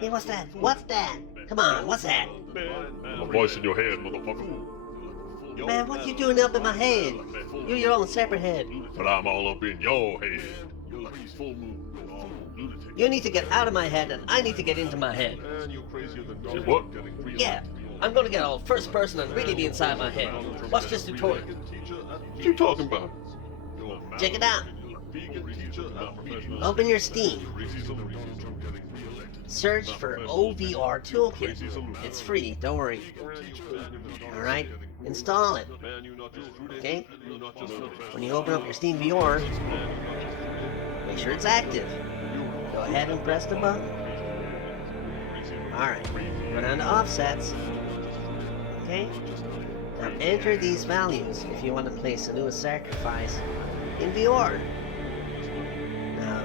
Hey, what's that? What's that? Come on, what's that? A voice in your head, motherfucker. Man, what you doing up in my head? You're your own separate head. But I'm all up in your head. You need to get out of my head, and I need to get into my head. Say what? Yeah, I'm gonna get all first person and really be inside my head. Watch this tutorial. What you talking about? Check it out. Open your Steam. Search for OVR Toolkit. It's free, don't worry. Alright, install it. Okay? When you open up your Steam VR, make sure it's active. Go ahead and press the button. Alright, go down to offsets. Okay? Now enter these values if you want to play Senua's Sacrifice in VR. Now,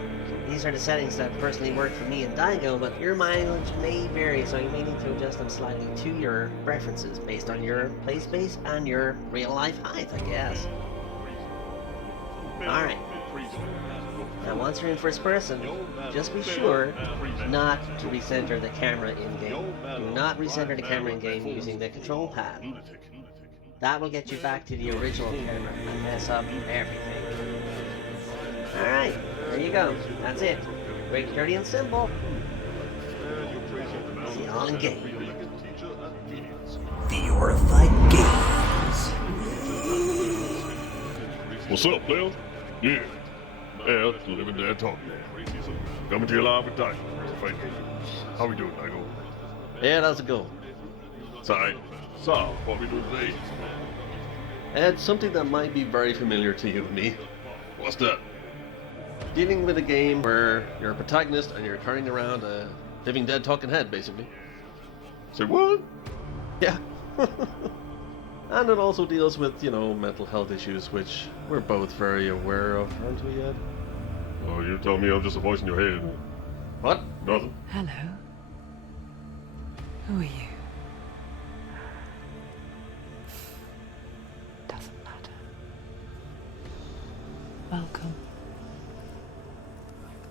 these are the settings that personally work for me and Daigo, but your mileage may vary, so you may need to adjust them slightly to your preferences based on your play space and your real life height, I guess. Alright. Now once you're in first person, just be sure not to recenter the camera in-game. Do not recenter the camera in-game using the control pad. That will get you back to the original camera and mess up everything. Alright, there you go. That's it. Quick, dirty, and simple. See you all in game. VRified Games. What's up, Bill? Yeah. Yeah, living there talking. Coming to you live with Daigo. How we doing, Daigo? Yeah, how's it going? It's alright. So, what we doing today? It's something that might be very familiar to you and me. What's that? Dealing with a game where you're a protagonist and you're carrying around a living dead talking head, basically. Say what? Yeah. And it also deals with, you know, mental health issues, which we're both very aware of, aren't we, Ed? Oh, you tell me I'm just a voice in your head. What? Nothing. Hello. Who are you? Doesn't matter. Welcome.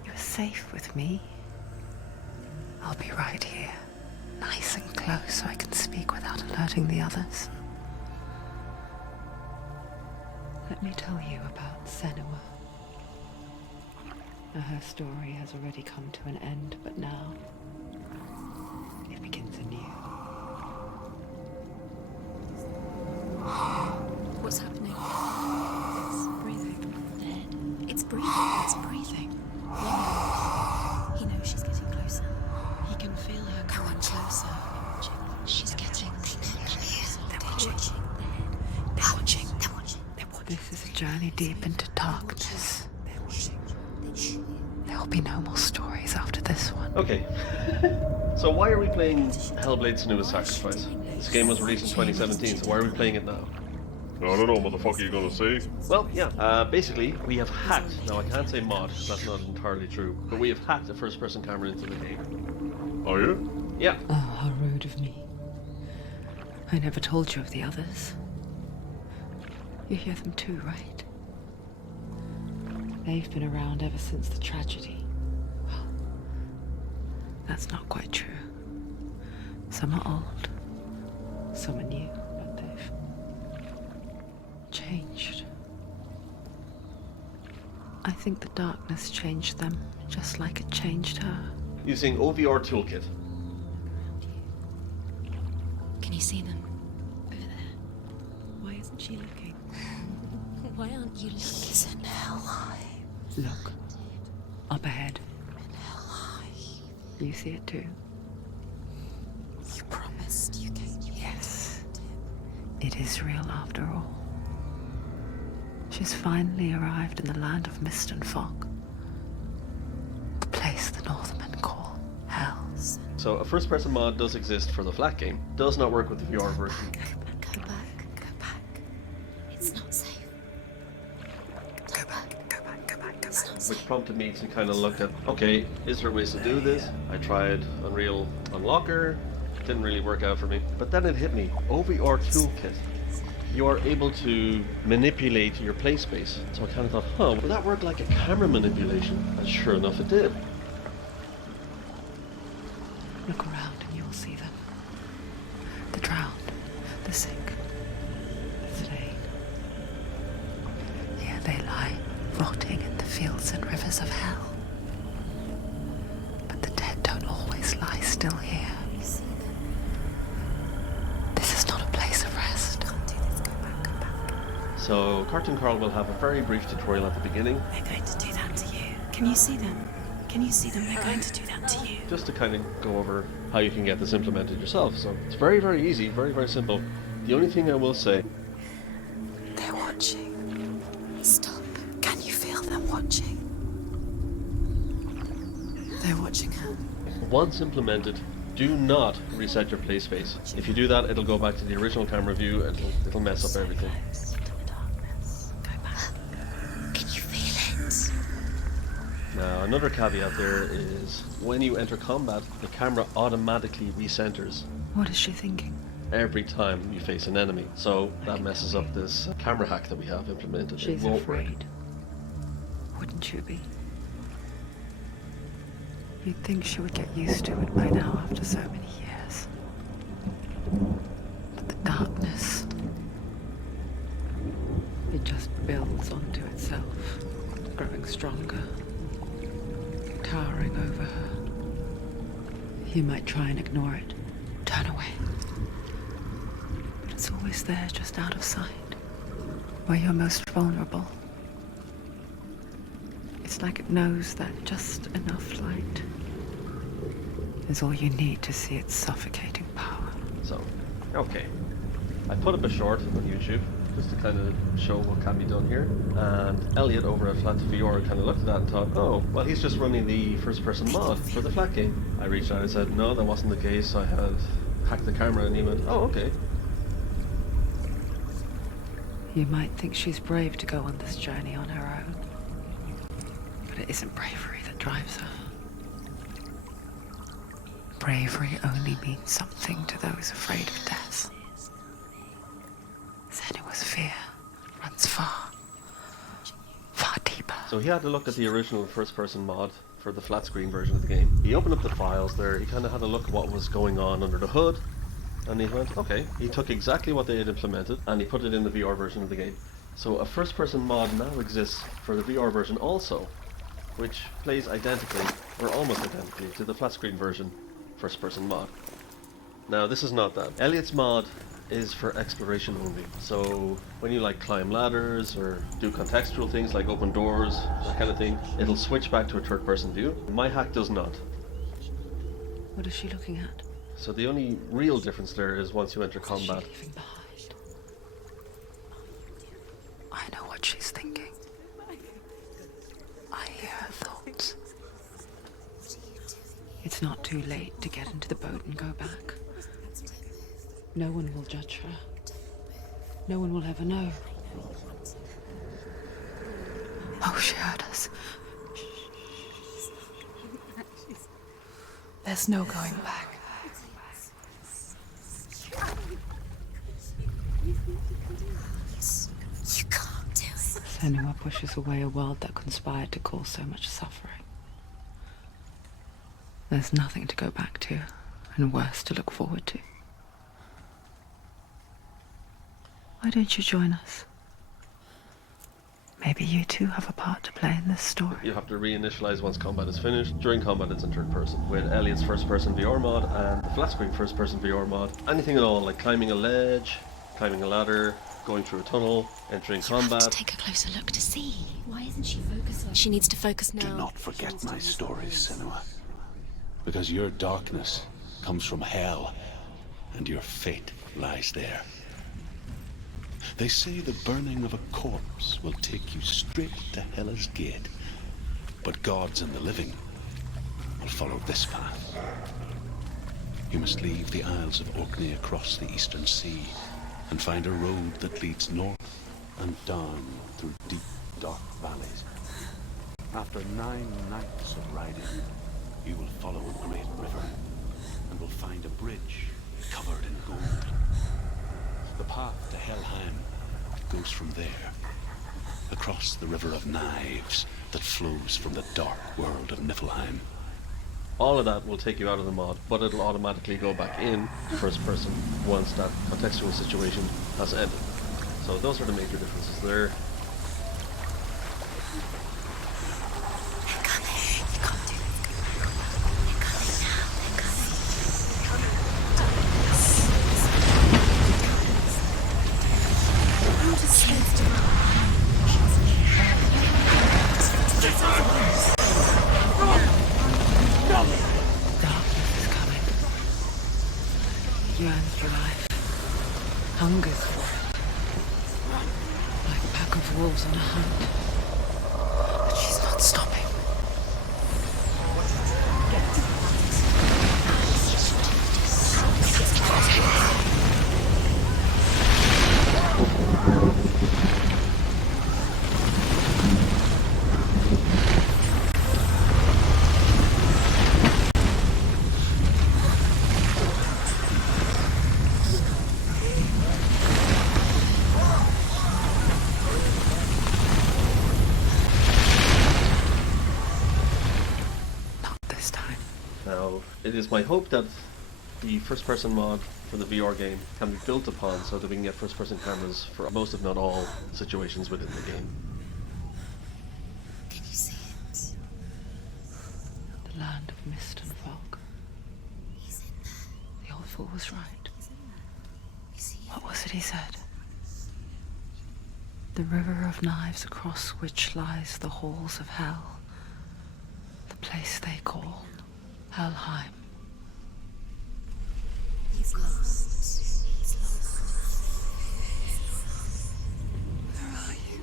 You're safe with me. I'll be right here, nice and close so I can speak without alerting the others. Let me tell you about Senua. Now, her story has already come to an end, but now it begins anew. What's happening? It's breathing. Dead. It's breathing. It's breathing. He knows she's getting closer. He can feel her coming closer. She's getting closer. They're watching. They're watching. They're watching. This is a journey deep into darkness. There will be no more stories after this one. Okay. So why are we playing Hellblade: Senua's Sacrifice? This game was released in 2017, so why are we playing it now? I don't know, motherfucker, you gonna say? Well, yeah. Basically, we have hacked. Now, I can't say mod, because that's not entirely true. But we have hacked a first-person camera into the game. Oh, yeah? Yeah. Oh, how rude of me. I never told you of the others. You hear them too, right? They've been around ever since the tragedy. Well, that's not quite true. Some are old, some are new, but they've changed. I think the darkness changed them, just like it changed her. Using OVR Toolkit. Can you see them? Over there. Why isn't she looking? Why aren't you looking? He's in Helheim. Look. Up ahead. In Helheim. You see it too? You promised you came. Yes. It is real after all. She's finally arrived in the land of mist and fog. The place the Northmen call Hell. So a first-person mod does exist for the flat game. Does not work with the VR version. Go back. Go back. It's not safe. Go back. Go back. Go back. It's not safe. Which prompted me to kind of look at, okay, is there ways to do this? I tried Unreal Unlocker, didn't really work out for me. But then it hit me, OVR Toolkit. You are able to manipulate your play space. So I kind of thought, will that work like a camera manipulation? And sure enough it did. Look around and you'll see them. The drowned, the sick, the slain. Here they lie, rotting in the fields and rivers of hell. But the dead don't always lie still here. This is not a place of rest. Can't do this. Go back, go back. So Cartoon Carl will have a very brief tutorial at the beginning. They're going to do that to you. Can you see them? Can you see them? They're going to do that to you. Just to kind of go over how you can get this implemented yourself. So it's very, very easy, very, very simple. The only thing I will say... They're watching. Stop. Can you feel them watching? They're watching her. Once implemented, do not reset your play space. If you do that, it'll go back to the original camera view and it'll mess up everything. Now, another caveat there is when you enter combat, the camera automatically recenters What is she thinking? every time you face an enemy. So that messes up this camera hack that we have implemented. It She's won't work. afraid. Wouldn't you be? You'd think she would get used to it by now after so many years. But the darkness, it just builds onto itself, growing stronger, towering over her. You might try and ignore it, turn away. But it's always there, just out of sight, where you're most vulnerable. It's like it knows that just enough light is all you need to see its suffocating power. So, okay. I put up a short on YouTube just to kind of show what can be done here. And Elliot over at Flat VR kind of looked at that and thought, oh, well, he's just running the first-person mod for the Flat game. I reached out and said, no, that wasn't the case. I had hacked the camera, and he went, oh, okay. You might think she's brave to go on this journey on her own. But it isn't bravery that drives her. Bravery only means something to those afraid of death. Senua's fear runs far, far deeper. So he had to look at the original first-person mod for the flat screen version of the game. He opened up the files there, he kind of had a look at what was going on under the hood, and he went, okay. He took exactly what they had implemented, and he put it in the VR version of the game. So a first-person mod now exists for the VR version also, which plays identically, or almost identically, to the flat screen version first-person mod. Now this is not that. Elliot's mod is for exploration only. So when you like climb ladders or do contextual things like open doors, that kind of thing, it'll switch back to a third-person view. My hack does not. What is she looking at? So the only real difference there is once you enter What's she combat. leaving behind? I know what she's thinking. I hear her thoughts. It's not too late to get into the boat and go back. No one will judge her. No one will ever know. Oh, she heard us. There's no going back. You can't do it. Senua pushes away a world that conspired to cause so much suffering. There's nothing to go back to, and worse to look forward to. Why don't you join us? Maybe you too have a part to play in this story. You have to reinitialize once combat is finished. During combat it's in third person. With Elliot's first person VR mod and the flat screen first person VR mod. Anything at all, like climbing a ledge, climbing a ladder, going through a tunnel, entering You have to combat. take a closer look to see. Why isn't she focusing? She needs to focus now. Do not forget my stories, Senua. Because your darkness comes from hell, and your fate lies there. They say the burning of a corpse will take you straight to Hela's gate, but gods and the living will follow this path. You must leave the Isles of Orkney across the eastern sea and find a road that leads north and down through deep, dark valleys. After 9 nights of riding, you will follow a great river and will find a bridge covered in gold. The path to Helheim goes from there, across the river of knives that flows from the dark world of Niflheim. All of that will take you out of the mod, but it'll automatically go back in first person once that contextual situation has ended. So those are the major differences there. Darkness is coming. Yearns for life. Hungers for it. Like a pack of wolves on a hunt. But she's not stopping. Now, it is my hope that the first-person mod for the VR game can be built upon so that we can get first-person cameras for most, if not all, situations within the game. Can you see it? The land of mist and fog. He's in there. The old fool was right. He's in there. Is he? What was it he said? The river of knives across which lies the halls of hell. The place they call Helheim. He's lost. He's lost. Where are you?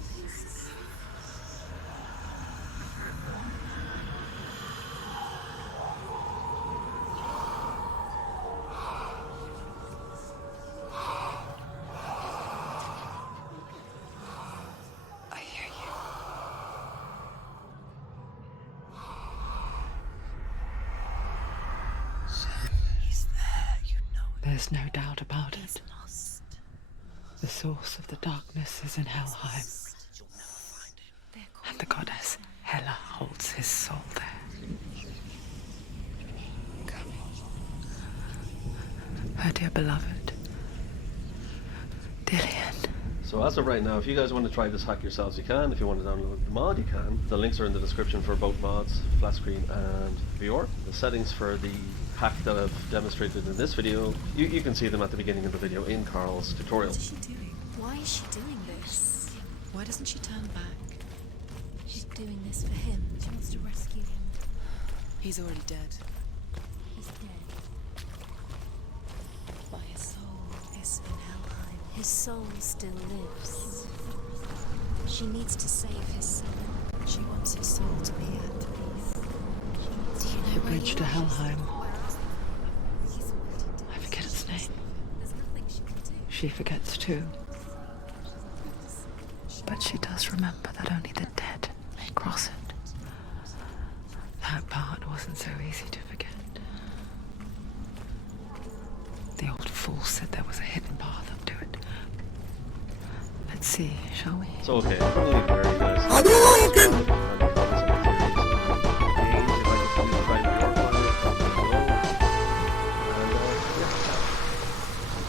I hear you. He's there, you know it. There's no doubt about He's it. lost. The source of the darkness is in Helheim, and the goddess Hela holds his soul there. Her dear beloved, Dillian. So as of right now, if you guys want to try this hack yourselves, you can. If you want to download the mod, you can. The links are in the description for both mods, Flatscreen and VR. The settings for the hack that I've demonstrated in this video, you can see them at the beginning of the video in Carl's tutorial. What is she doing? Why is she doing this? Why doesn't she turn back? She's doing this for him. She wants to rescue him. He's already dead. He's dead. But his soul is in Helheim. His soul still lives. She needs to save his soul. She wants his soul to be at peace. Do you know The where bridge he to is? Helheim. He's already dead. I forget its name. There's nothing she can do. She forgets too. But she does remember that only the dead may cross it. That part wasn't so easy to forget. The old fool said there was a hidden path up to it. Let's see, shall we? So okay, I'm gonna leave it there, you guys.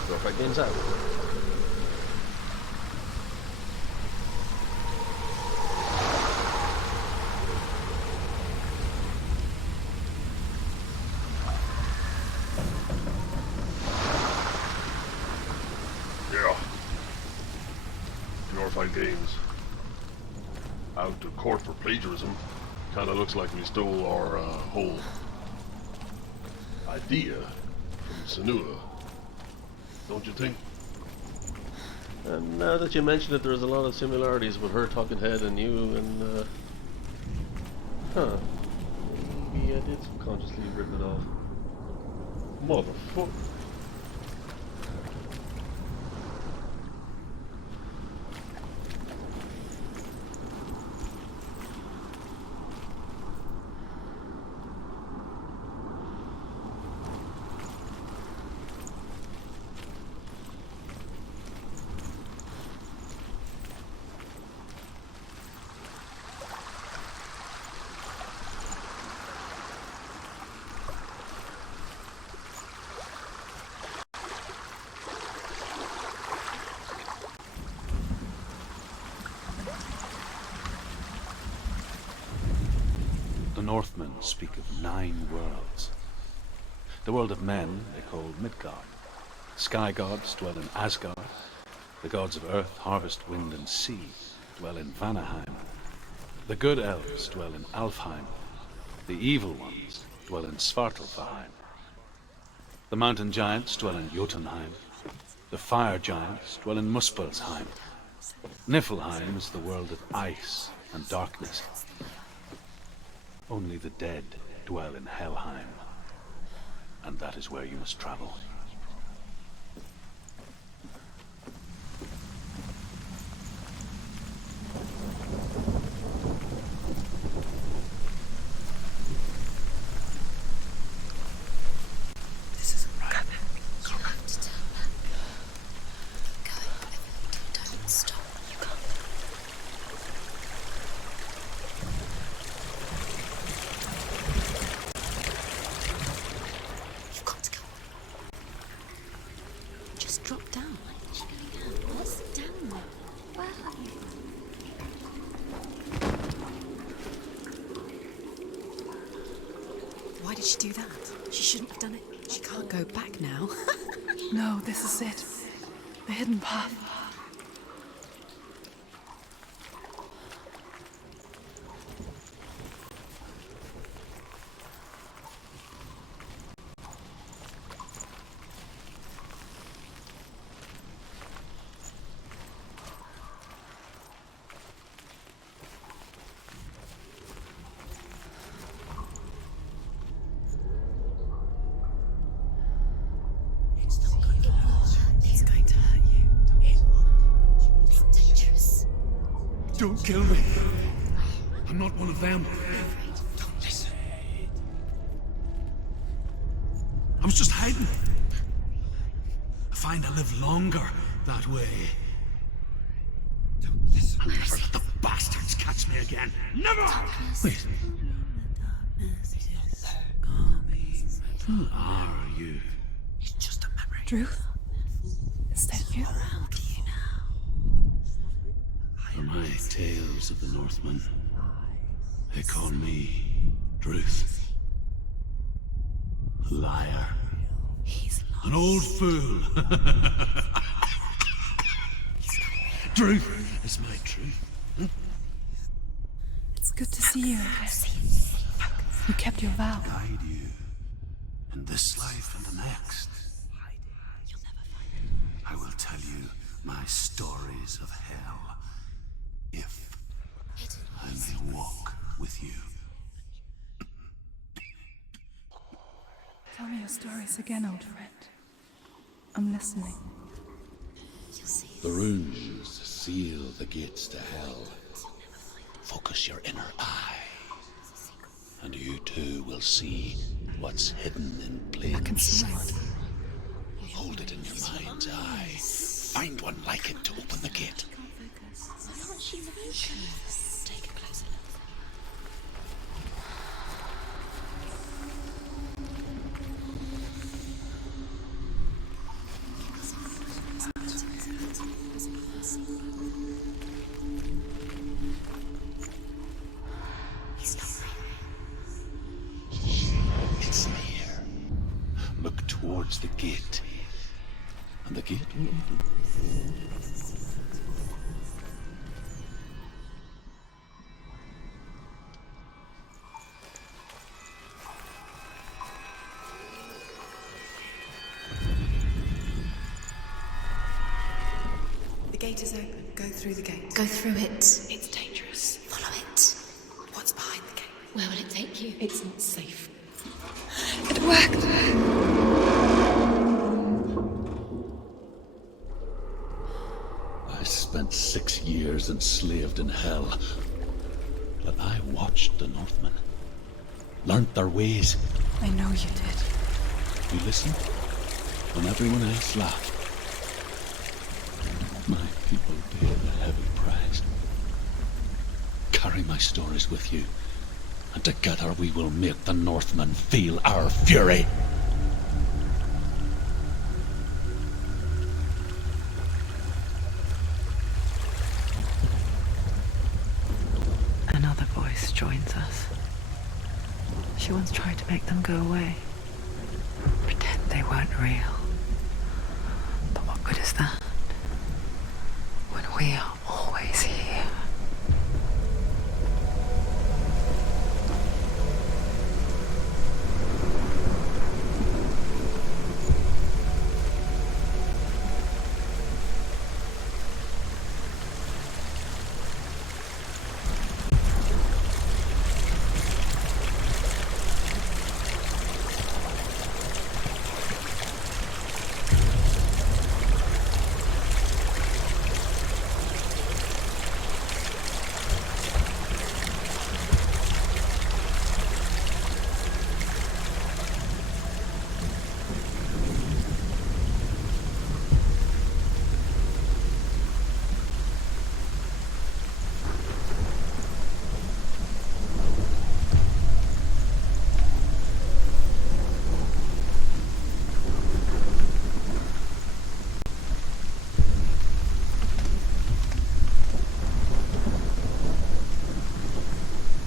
VRified Games out. Yeah. VRified Games. Out to court for plagiarism. Kinda looks like we stole our whole idea from Senua. Don't you think? And now that you mention it, there's a lot of similarities with her talking head and you and maybe I did subconsciously rip it off. Motherfucker. Northmen speak of 9 worlds. The world of men they call Midgard. Sky gods dwell in Asgard. The gods of earth, harvest, wind, and sea dwell in Vanaheim. The good elves dwell in Alfheim. The evil ones dwell in Svartalfheim. The mountain giants dwell in Jotunheim. The fire giants dwell in Muspelheim. Niflheim is the world of ice and darkness. Only the dead dwell in Helheim. And that is where you must travel. This isn't right. You have to turn back. Go, Evelyn, don't stop. You can't. You've got to go. Just drop down. What's down there? Where are you? Why did she do that? She shouldn't have done it. She can't go back now. No, this is it. The hidden path. It's going to hurt you. It's dangerous. Don't kill me. I'm not one of them. Don't listen. I was just hiding. I find I live longer that way. I'll never let the bastards catch me again. Never! Wait. Who are you? It's just a memory. Truth? Is that you? Around you now. For my tales of the Northmen, they call me Druth. A liar. He's lost. An old fool. Druth is my truth. It's good to see you again. You kept your vow. Guide you in this life and the next. I will tell you my stories of hell, if I may walk with you. Tell me your stories again, old friend. I'm listening. The runes seal the gates to hell. Focus your inner eye, and you too will see what's hidden in plain I can see sight. it. Hold it in your mind's eye. Find one like it to open the gate. Take a closer look. He's not It's near. Look towards the gate, and the gate will open. The gate is open. Go through the gate. Go through it. It's dangerous. Follow it. What's behind the gate? Where will it take you? It's not safe. It worked! I spent 6 years enslaved in hell, but I watched the Northmen, learnt their ways. I know you did. You listened when everyone else laughed. My people paid a heavy price. Carry my stories with you, and together we will make the Northmen feel our fury. Another voice joins us. She once tried to make them go away. Pretend they weren't real. But what good is that? When we are always here.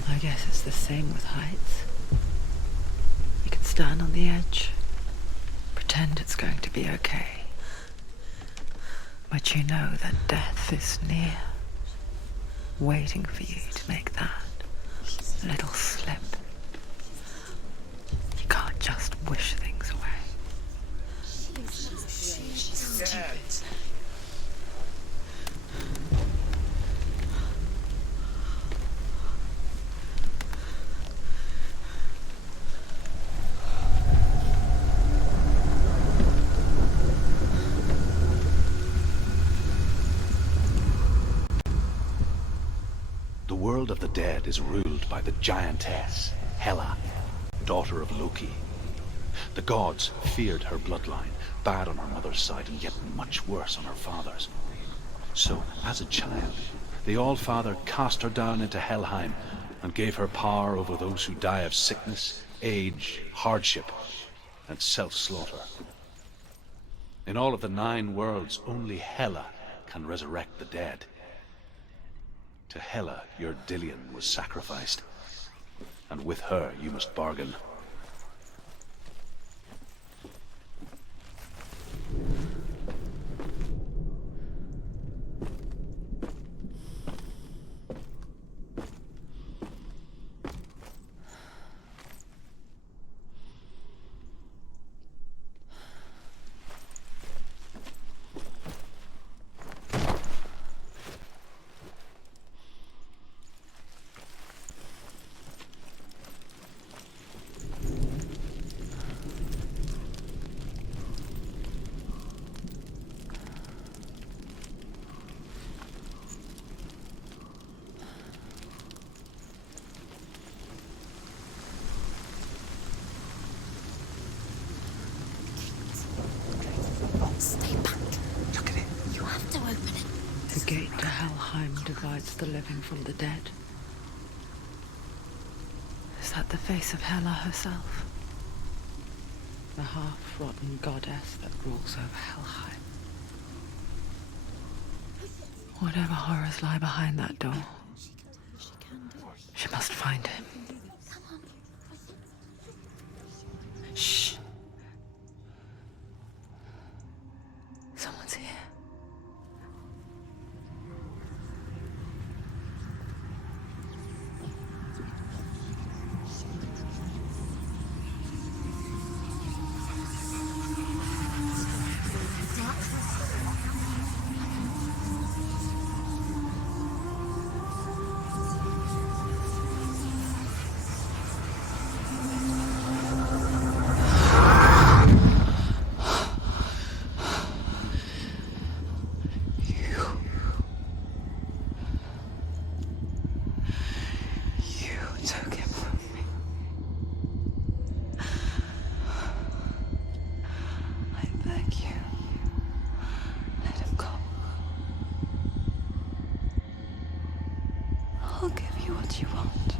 I guess it's the same with heights. You can stand on the edge, pretend it's going to be okay. But you know that death is near, waiting for you to make that little slip. You can't just wish things away. Stupid. The world of the dead is ruled by the giantess, Hela, daughter of Loki. The gods feared her bloodline, bad on her mother's side and yet much worse on her father's. So, as a child, the All-Father cast her down into Helheim and gave her power over those who die of sickness, age, hardship, and self-slaughter. In all of the 9 worlds, only Hela can resurrect the dead. To Hela, your Dillion was sacrificed, and with her you must bargain. Stay back. Look at it. You have to open it. The gate to Helheim divides the living from the dead. Is that the face of Hela herself? The half-rotten goddess that rules over Helheim. Whatever horrors lie behind that door, she must find him. Shh. Someone's here. I'll give you what you want.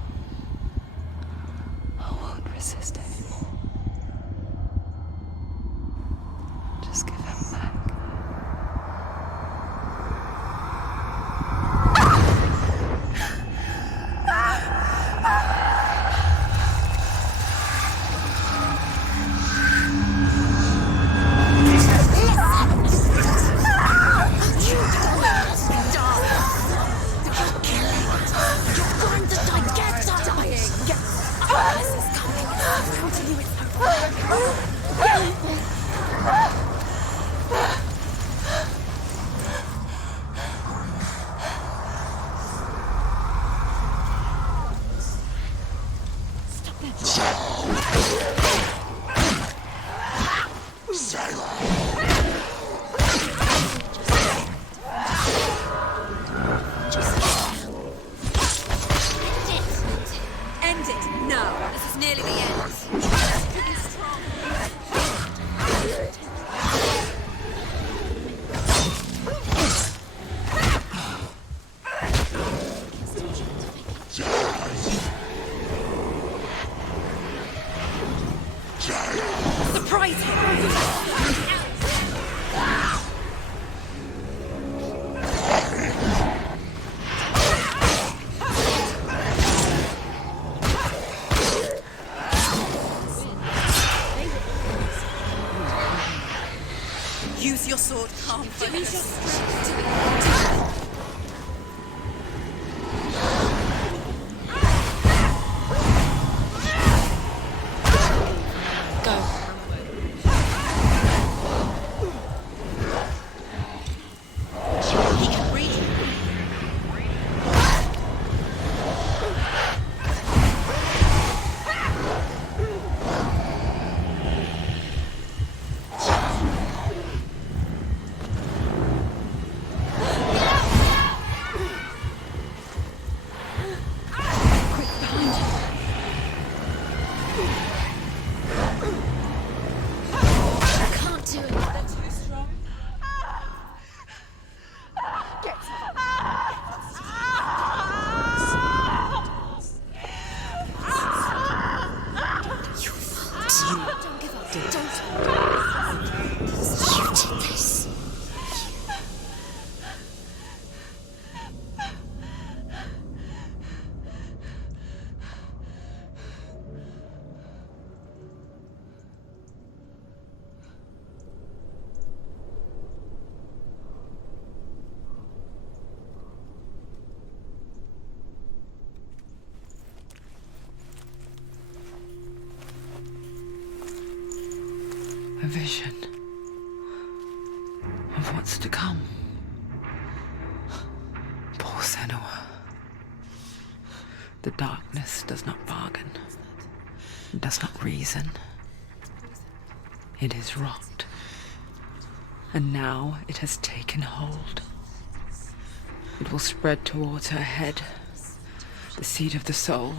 I won't resist anymore. Just give him back. can't focus. Go. He can breathe. A vision of what's to come. Poor Senua. The darkness does not bargain, does not reason. It is rot, and now it has taken hold. It will spread towards her head, the seat of the soul,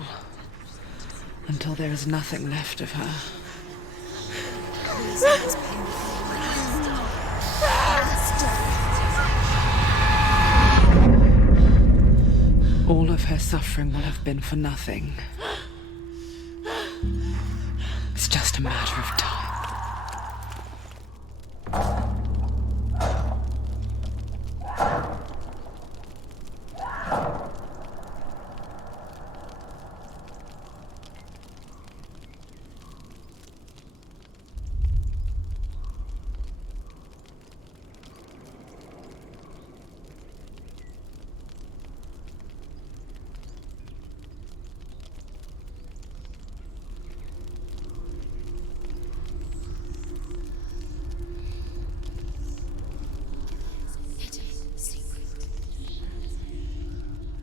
until there is nothing left of her. All of her suffering will have been for nothing. It's just a matter of time.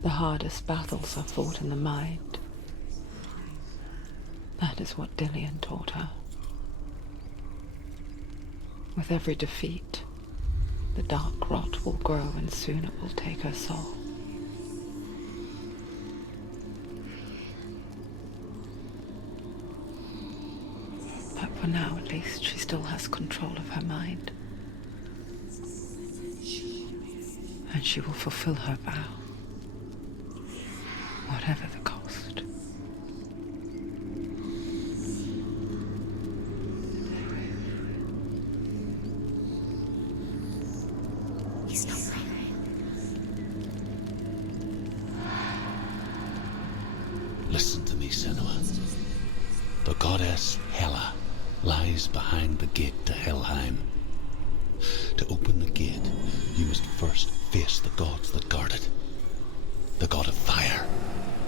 The hardest battles are fought in the mind. That is what Dillian taught her. With every defeat, the dark rot will grow and soon it will take her soul. But for now, at least, she still has control of her mind. And she will fulfill her vow. Whatever the cost. He's not right. Listen to me, Senua. The goddess Hela lies behind the gate to Helheim. To open the gate, you must first face the gods that guard it. The god of fire,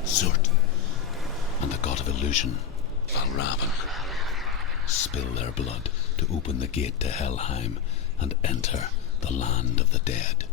Zurt, and the god of illusion, Valravan. Spill their blood to open the gate to Helheim and enter the land of the dead.